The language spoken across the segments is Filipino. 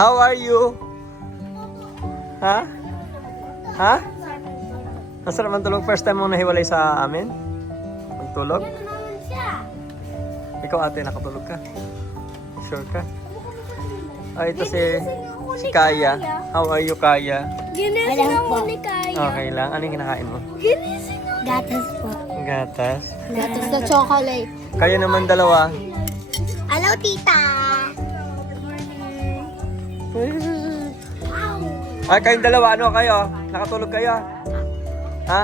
How are you? Ha? Ha? Ang sarap ng tulog. First time mo nahiwalay sa amin? Magtulog? Ikaw ate, nakatulog ka? Sure ka? Ay, ito si Kaya. How are you, Kaya? Ginising ako ni Kaya. Okay lang. Ano yung kinakain mo? Ginising ako. Gatas po. Gatas. Gatas na chocolate. Kayo naman dalawa. Hello, tita. Ay, kayong dalawa, ano kayo? Nakatulog kayo? Ha?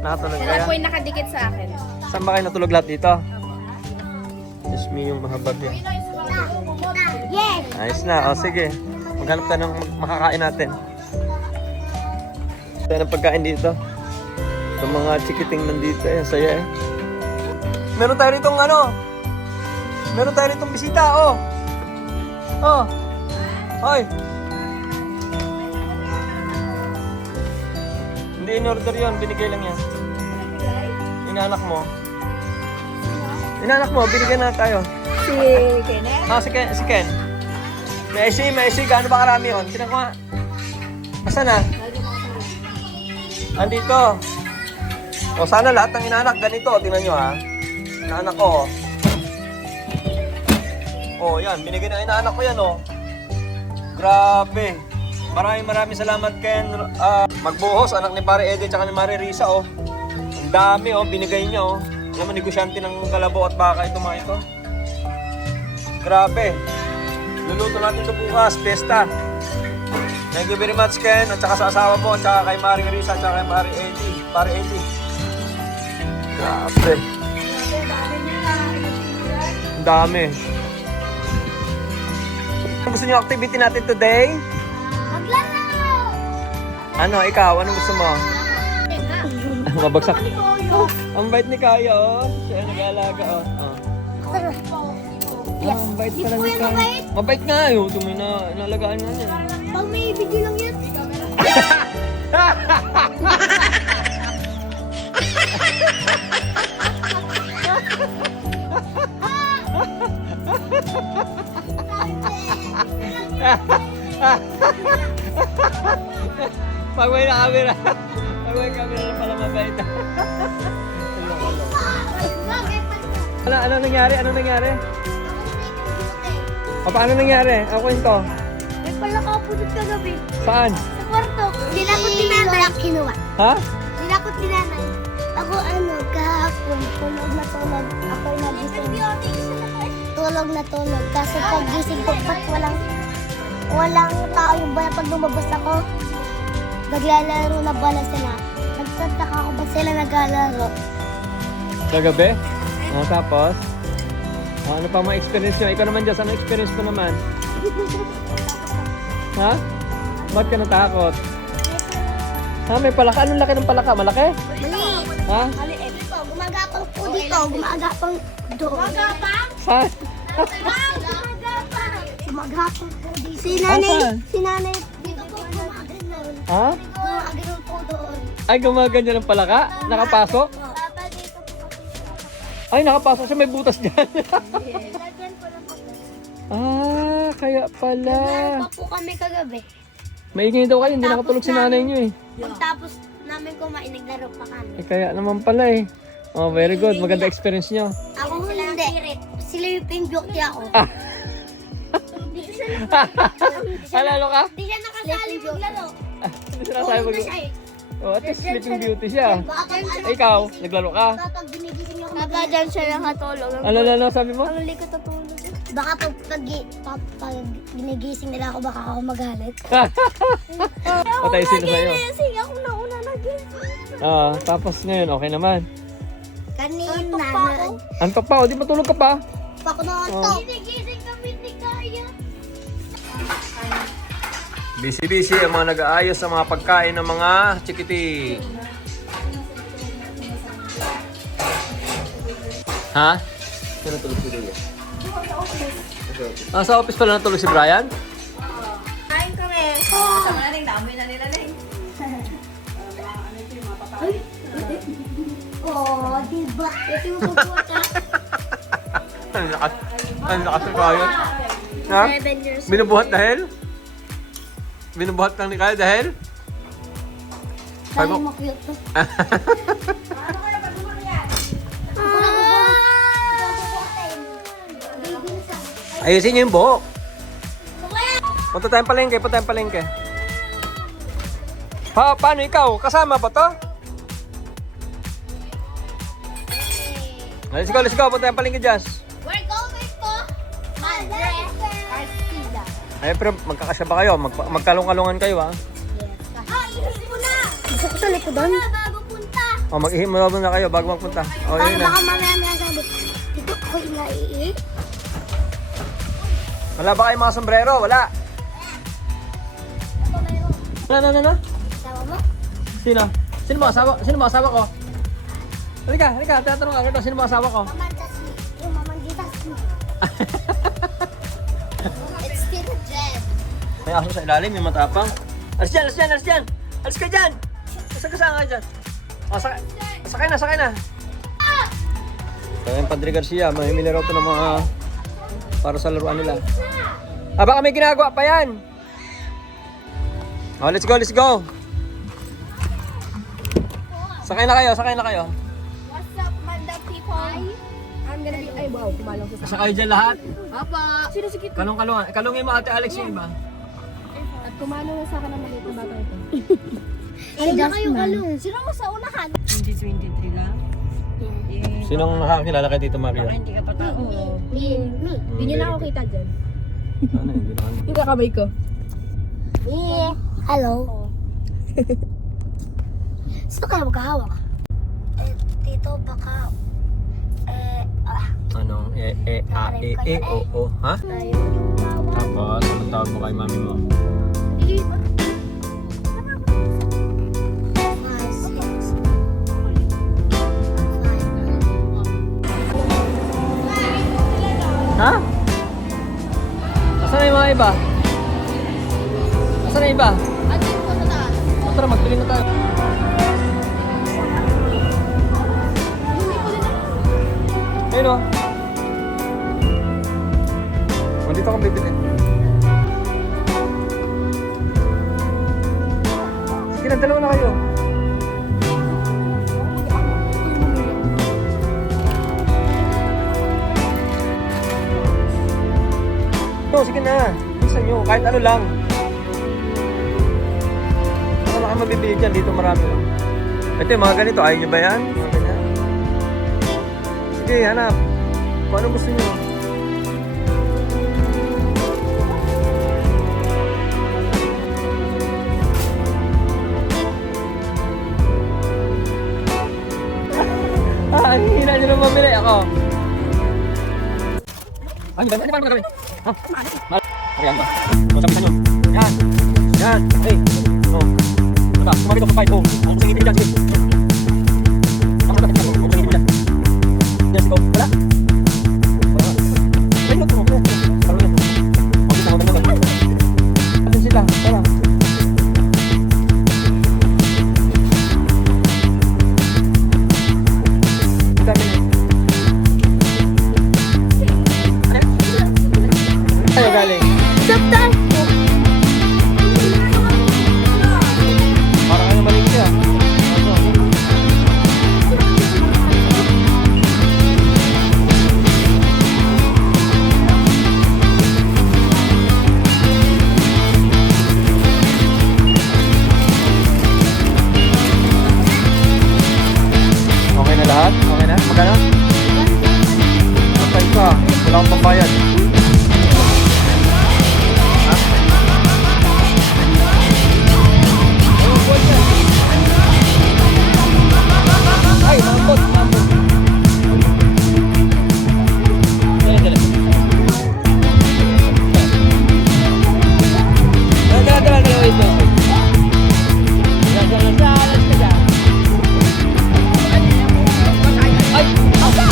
Nakatulog Sila kayo? po yung nakadikit sa akin. Saan ba kayo natulog lahat dito? Diyos me, yung mga bagyo. Yes. Ayos na. O, sige. Maghanap tayo ng makakain natin. Tayo ng pagkain dito. Itong mga chikiting nandito. Ang saya eh. Meron tayo ritong ano? Meron tayo ritong bisita, oh. Oh. Hoy. Hindi in-order yun. Binigay lang yan. Inanak mo. Inanak mo. Binigyan na tayo. Si Kenneth? Ah, si Ken. May AC. Gaano ba karami yun? Tinan ko nga. Asa na? Andito. O sana lahat ng inanak ganito. Tingnan nyo ha. Inaanak ko. O yan. Binigay na inaanak ko yan o. Grabe. Maraming salamat Ken. Magbuhos. Anak ni Pare Eddie tsaka ni Mare Risa o. Ang dami o. Binigay niya o. Alam mo, negosyante ng kalabaw at baka ito mga ito. Grabe. Luluto natin ito bukas, pesta. Thank you very much, Ken. At saka sa asawa mo, at saka kay Maring Risa, at saka kay Pare Eddie. Grabe. Ang dami. Ano gusto niyo activity natin today? Maglaro. Ano, ikaw? Anong gusto mo? Mabagsak. Oh, ang bait ni Kaya, oh. Siya nag-aalaga, oh. Yes. Ang bait pala Hindi ni po yan Kaya. mabait. Mabait nga, yun. Tumay na, inalagaan nga niya. Pag may video lang yan. Pag may na-camera. Pag may camera na pala mabait. Ano nangyari? O, paano nangyari? Ako ito. May pala kapulot kagabi. Saan? Sa kwarto. Dinakot ni nanay. Walang kinuha. Ha? Dinakot ni nanay. Ako kahapon, tulog na tulog. Ako'y nagising. Tulog na tulog. Kaso pag gising ko, ba't walang tao yung bala pag lumabas ako. Naglalaro na bala sila. Nagtataka ako ba't sila naglalaro. Kagabi? O, tapos? O, ano pa mga experience nyo? Ikaw naman, Diyos, ano experience ko naman? Ha? Ba't ka natakot? Ha, may palaka? Anong laki ng palaka? Malaki? Mali. Ha? Maliit. Dito, gumagapang po dito. Gumagapang doon. Gumagapang? Saan? Gumagapang po dito. Saan? Si nanay dito po gumagano'n. Ha? Gumagano'n po doon. Ay, gumaganyan ng palaka? Nakapasok? Papa dito po kasi. Ay, nakapasok siya. May butas dyan. Lagyan po ng papa. Kaya pala. Naglaro pa po kami kagabi. Maingay daw kayo. Hindi nakatulog si nanay nyo eh. Pagtapos namin kumain, naglaro pa kami. Kaya naman pala eh. Oh, very good. Maganda experience nyo. Ako hindi. Sila yung ping-beauty ako. Hindi ko siya Alalo ka? Hindi siya nakasali maglaro. Hindi sila tayo Tulog na mag- siya eh. Oh, at least sleeping beauty siya. Baka pag Ikaw, naglaro ka? Kapag ginigising ako. Baka dyan siya nakatulog. Ano, sabi mo? Ang likot na tulog. Baka pag ginigising nila ako, baka ako magalit. Patay sila sa'yo. Ginising ako na una nagising. Tapos ngayon, okay naman. Kanina Antok pa, o di matulog ka pa. Ako na antok. Ginigising kami ni Kaya. Busy ang mga nag-aayos sa mga pagkain ng mga chikiti. Ha? Saan natulog si Julia? Sa office pala natulog si Brian? Kain kami. Sa mga rin, dami na nila na eh. Oh, diba? Ito yung pupunta. Ang lakas ng kayo. Ha? 7 years old. Binubuhat dahil? Binubuhat lang ni Kyle dahil? Dahil mo cute to. Ayusin niyo yung buhok. Punta tayong palengke. Ha, paano ikaw? Kasama ba to? Let's go. Punta tayong palengke, Jazz. We're going to Madres Arcida. Ay, pero magkakasya ba kayo? Magkalong-kalungan kayo, ha? Ihisin mo na! Gusto ko tuloy ko doon. Bago punta. O, mag-ihim na kayo bago magpunta. O, yun na. Baka mamaya sabi, dito ako inaiit. Wala ba kayong mga sombrero? Wala. Na. Sama mo? Sino? Sino mga asawa ko? Halika. Tatanong agad ako. Sino mga asawa ko? Yung mamanditas mo. It's still a jet. May aso sa ilalim, may matapang. Alis dyan! Alis ka dyan! Saan ka dyan? O, sakay na. Kaya yung Padre Garcia, mahimili raw ito ng mga para sa laruan nila. Baka may ginagawa pa yan! O, let's go! Sakay na kayo. What's up, Manda people? I'm gonna be, wow, kumalong sa Sakay dyan lahat. Papa! Sino si Kit? Kalong-kalungan. Kalungin mo Ate Alex yung iba. At kumalong na sa akin ng maliit na bata ito. Ay, na kayo kalong. Sino mo sa unahan? 2023 lang. Sinong nakakilala kay Tito Baka Maria? hindi ka pa tao. Me. Hindi niyo na ako kita dyan. Ano, hindi na kami. Yung kakabay ko. Me. Hello. Sino kayo magkahawak? Tito, baka... Ano? O. Ha? Tayo yung hawak. Tapos, anong tawag mo kay mami mo? Hindi. Ha? Asan na yung mga iba? Asan na yung iba? Atin ko na taas. Tara, magtuloy na tayo. Ayun o. Dito akong bibili. Sige na, dalawa na kayo. No, sige na. Bisa nyo. Kahit ano lang. Ano na kayo mabibili dyan? Dito marami lang. Ito yung mga ganito. Ayaw nyo ba yan? Mga ganyan. Sige, hanap. Kung anong gusto nyo. Hina nyo nang mamili ako. Ano ba? Ano ba gagawin? Ha? Ayan ba? Sabi nyo. Yan. Hey. Oh. Ito, sumabit ako sa fight. Oh. Ang kusingin dyan. Sige. Ang kusingin dyan. Yes, go. Wala? Wala. Ay, ito. Parang yan. Atin sila. Tara. Ano galing? Sabtan! Para kayo maliit siya. Okay na lahat? Okay na? Magkano? Patay ka. Wala akong pambayad. Ay, mambot. Dali. Wait. Ay, asa!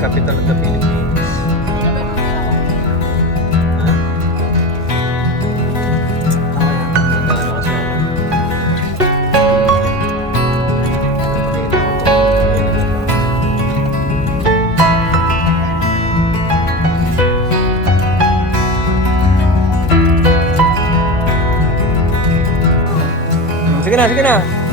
capital of the Philippines. Ha? Ano kasi ako? Sige na, sige na.